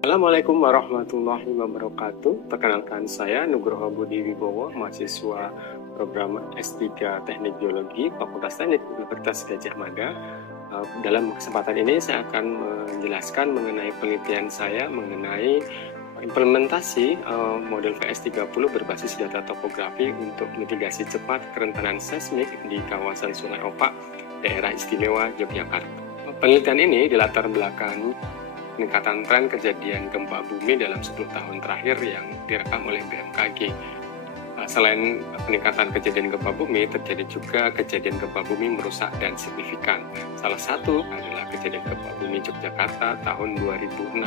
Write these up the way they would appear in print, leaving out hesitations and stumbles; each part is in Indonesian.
Assalamualaikum warahmatullahi wabarakatuh. Perkenalkan saya Nugroho Budi Wibowo, mahasiswa program S3 Teknik Geologi Fakultas Teknik Universitas Gadjah Mada. Dalam kesempatan ini saya akan menjelaskan mengenai penelitian saya mengenai implementasi model VS30 berbasis data topografi untuk mitigasi cepat kerentanan seismik di kawasan Sungai Opak, daerah istimewa Yogyakarta. Penelitian ini dilatar belakangi peningkatan tren kejadian gempa bumi dalam 10 tahun terakhir yang direkam oleh BMKG. Selain peningkatan kejadian gempa bumi, terjadi juga kejadian gempa bumi merusak dan signifikan. Salah satu adalah kejadian gempa bumi Yogyakarta tahun 2006.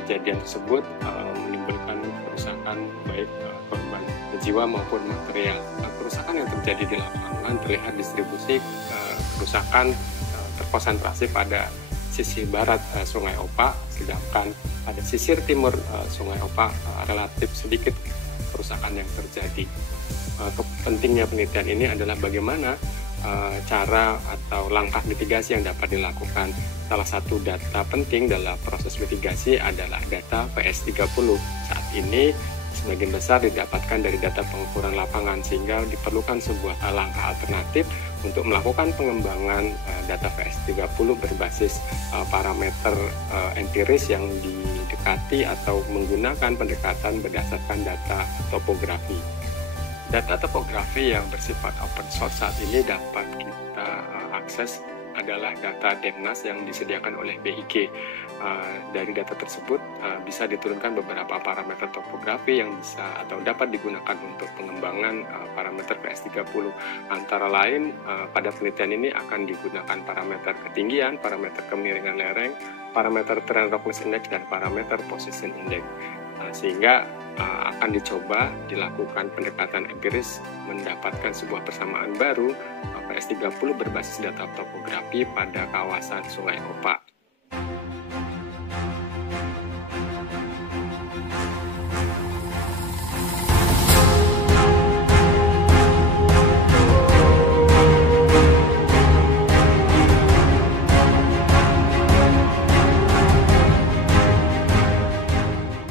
Kejadian tersebut menimbulkan kerusakan baik korban jiwa maupun material. Kerusakan yang terjadi di lapangan terlihat distribusi kerusakan terkonsentrasi pada sisi barat Sungai Opak, sedangkan pada sisir timur Sungai Opak relatif sedikit kerusakan yang terjadi. Pentingnya penelitian ini adalah bagaimana cara atau langkah mitigasi yang dapat dilakukan. Salah satu data penting dalam proses mitigasi adalah data PS30. Saat ini sebagian besar didapatkan dari data pengukuran lapangan, sehingga diperlukan sebuah langkah alternatif untuk melakukan pengembangan data VS30 berbasis parameter empiris yang didekati atau menggunakan pendekatan berdasarkan data topografi. Data topografi yang bersifat open source saat ini dapat kita akses adalah data DEMNAS yang disediakan oleh BIG. Dari data tersebut bisa diturunkan beberapa parameter topografi yang bisa atau dapat digunakan untuk pengembangan parameter PS30. Antara lain, pada penelitian ini akan digunakan parameter ketinggian, parameter kemiringan lereng, parameter terrain roughness index, dan parameter position index. Sehingga akan dicoba dilakukan pendekatan empiris mendapatkan sebuah persamaan baru PS30 berbasis data topografi pada kawasan Sungai Opak.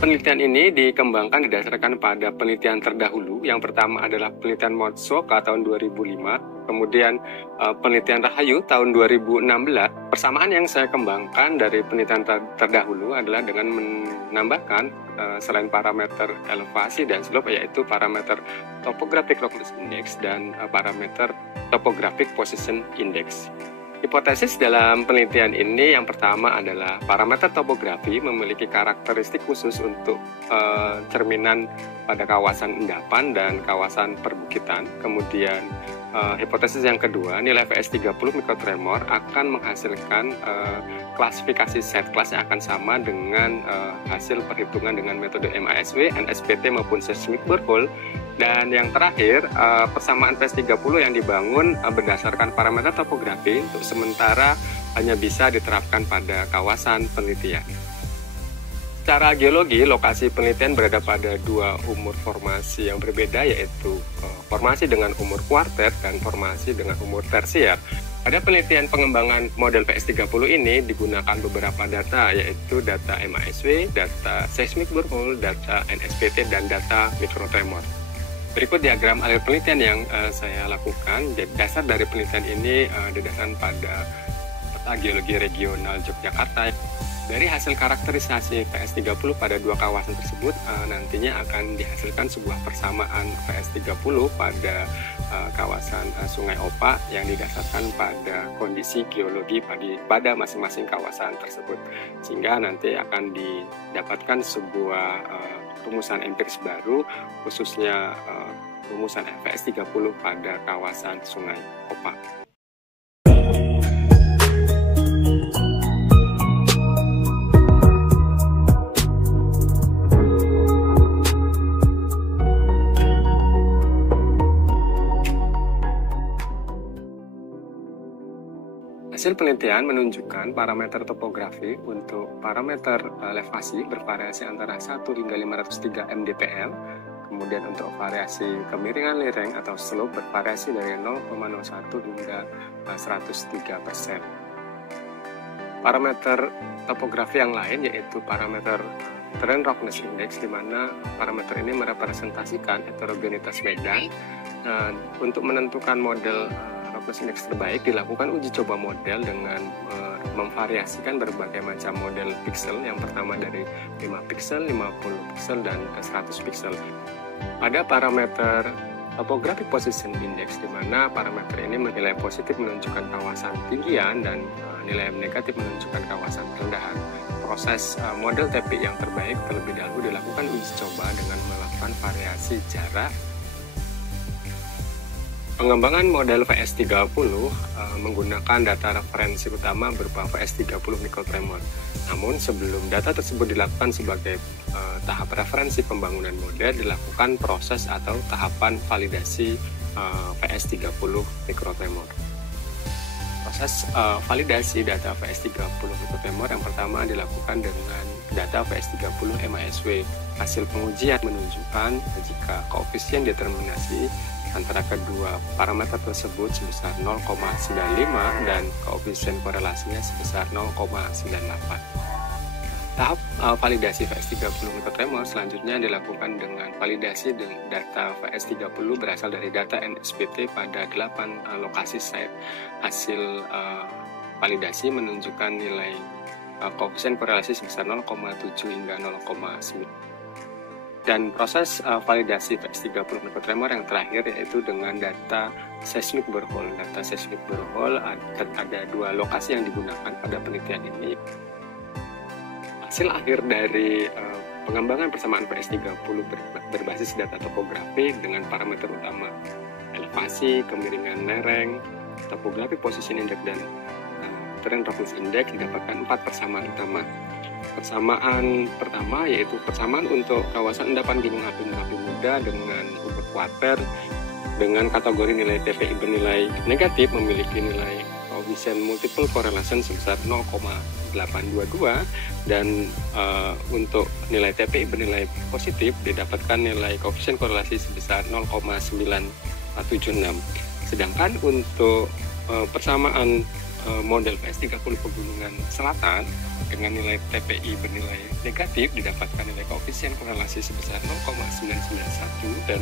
Penelitian ini dikembangkan didasarkan pada penelitian terdahulu. Yang pertama adalah penelitian Motsoka tahun 2005, kemudian penelitian Rahayu tahun 2016. Persamaan yang saya kembangkan dari penelitian terdahulu adalah dengan menambahkan selain parameter elevasi dan slope, yaitu parameter topographic roughness index dan parameter topographic position index. Hipotesis dalam penelitian ini yang pertama adalah parameter topografi memiliki karakteristik khusus untuk cerminan pada kawasan endapan dan kawasan perbukitan. Kemudian hipotesis yang kedua, nilai VS30 mikrotremor akan menghasilkan klasifikasi set class yang akan sama dengan hasil perhitungan dengan metode MASW, NSPT maupun seismic borehole. Dan yang terakhir, persamaan PS30 yang dibangun berdasarkan parameter topografi untuk sementara hanya bisa diterapkan pada kawasan penelitian. Secara geologi, lokasi penelitian berada pada dua umur formasi yang berbeda, yaitu formasi dengan umur kuartet dan formasi dengan umur tersier. Pada penelitian pengembangan model PS30 ini digunakan beberapa data, yaitu data MASW, data seismic borehole, data NSPT, dan data mikrotremor. Berikut diagram alur penelitian yang saya lakukan. Dasar dari penelitian ini didasarkan pada peta geologi regional Yogyakarta. Dari hasil karakterisasi PS30 pada dua kawasan tersebut, nantinya akan dihasilkan sebuah persamaan PS30 pada kawasan Sungai Opak yang didasarkan pada kondisi geologi pada masing-masing kawasan tersebut. Sehingga nanti akan didapatkan sebuah rumusan empiris baru, khususnya rumusan VS30 pada kawasan Sungai Opak. Hasil penelitian menunjukkan parameter topografi untuk parameter elevasi bervariasi antara 1 hingga 503 mdpl, kemudian untuk variasi kemiringan lereng atau slope bervariasi dari 0,01 hingga 103%. parameter topografi yang lain yaitu parameter Terrain Roughness Index, di mana parameter ini merepresentasikan heterogenitas medan. Untuk menentukan model Roughness Index terbaik, dilakukan uji coba model dengan memvariasikan berbagai macam model pixel. Yang pertama dari 5 pixel, 50 pixel, dan 100 pixel. Ada parameter Topographic Position Index, di mana parameter ini nilai positif menunjukkan kawasan tinggian dan nilai negatif menunjukkan kawasan rendahan. Proses model TPI yang terbaik terlebih dahulu dilakukan uji coba dengan melakukan variasi jarak. Pengembangan model VS30 menggunakan data referensi utama berupa VS30 microtremor. Namun sebelum data tersebut dilakukan sebagai tahap referensi pembangunan model, dilakukan proses atau tahapan validasi VS30 microtremor. Proses validasi data VS30 microtremor yang pertama dilakukan dengan data VS30 MASW. Hasil pengujian menunjukkan jika koefisien determinasi antara kedua parameter tersebut sebesar 0,95 dan koefisien korelasinya sebesar 0,98. Tahap validasi VS30 microtremor selanjutnya dilakukan dengan validasi data VS30 berasal dari data NSPT pada 8 lokasi site. Hasil validasi menunjukkan nilai koefisien korelasi sebesar 0,7 hingga 0,9. Dan proses validasi VS30 microtremor yang terakhir yaitu dengan data seismic borehole. Data seismic borehole ada 2 lokasi yang digunakan pada penelitian ini. Hasil akhir dari pengembangan persamaan VS30 berbasis data topografi dengan parameter utama elevasi, kemiringan lereng, topographic position index, dan terrain roughness index didapatkan 4 persamaan utama. Persamaan pertama yaitu persamaan untuk kawasan endapan gunung api Merapi Muda dengan uber quarter dengan kategori nilai TPI bernilai negatif memiliki nilai koefisien multiple correlation sebesar 0,822, dan untuk nilai TPI bernilai positif didapatkan nilai koefisien korelasi sebesar 0,976. Sedangkan untuk persamaan model VS30 Pegunungan Selatan dengan nilai TPI bernilai negatif didapatkan nilai koefisien korelasi sebesar 0,991, dan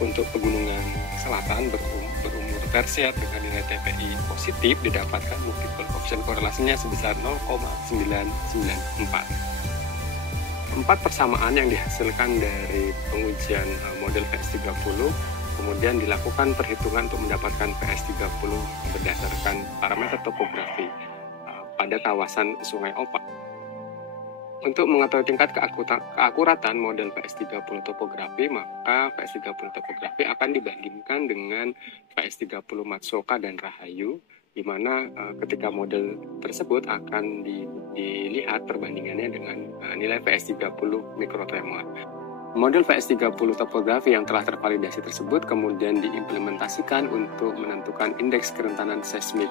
untuk Pegunungan Selatan berumur tersier dengan nilai TPI positif didapatkan multiple koefisien korelasinya sebesar 0,994. 4 persamaan yang dihasilkan dari pengujian model VS30 kemudian dilakukan perhitungan untuk mendapatkan VS30 berdasarkan parameter topografi pada kawasan Sungai Opak. Untuk mengetahui tingkat keakuratan model VS30 topografi, maka VS30 topografi akan dibandingkan dengan VS30 Matsuoka dan Rahayu, di mana ketika model tersebut akan dilihat perbandingannya dengan nilai VS30 microtremor. Model VS30 topografi yang telah tervalidasi tersebut kemudian diimplementasikan untuk menentukan indeks kerentanan seismik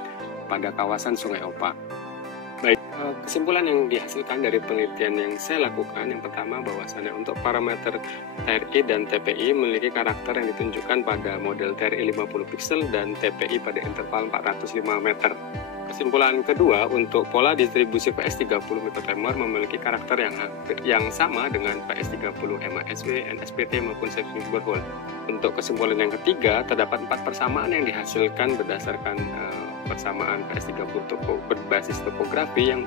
pada kawasan Sungai Opak. Baik, kesimpulan yang dihasilkan dari penelitian yang saya lakukan, yang pertama bahwasannya untuk parameter TRI dan TPI memiliki karakter yang ditunjukkan pada model TRI 50 pixel dan TPI pada interval 405 meter. Kesimpulan kedua, untuk pola distribusi VS30 microtremor memiliki karakter yang sama dengan VS30 MASW, NSPT maupun seismic borehole. Untuk kesimpulan yang ketiga, terdapat 4 persamaan yang dihasilkan berdasarkan persamaan VS30 berbasis topografi yang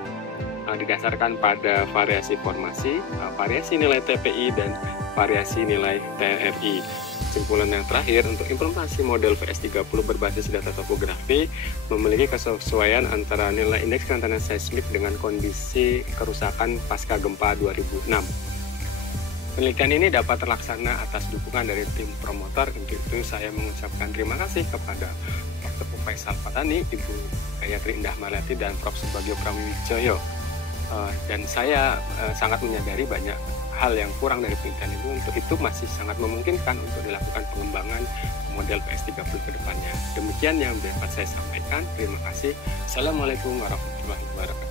didasarkan pada variasi formasi, variasi nilai TPI, dan variasi nilai TRI. Kesimpulan yang terakhir, untuk implementasi model VS30 berbasis data topografi memiliki kesesuaian antara nilai indeks kerentanan seismik dengan kondisi kerusakan pasca gempa 2006. Penelitian ini dapat terlaksana atas dukungan dari tim promotor. Untuk itu saya mengucapkan terima kasih kepada Dr. Faisal Fatani, Ibu Gayatri Indah Malati, dan Prof. Subagio Prawijoyo. Dan saya sangat menyadari banyak hal yang kurang dari penelitian itu. Untuk itu masih sangat memungkinkan untuk dilakukan pengembangan model VS30 ke depannya. Demikian yang dapat saya sampaikan. Terima kasih. Assalamualaikum warahmatullahi wabarakatuh.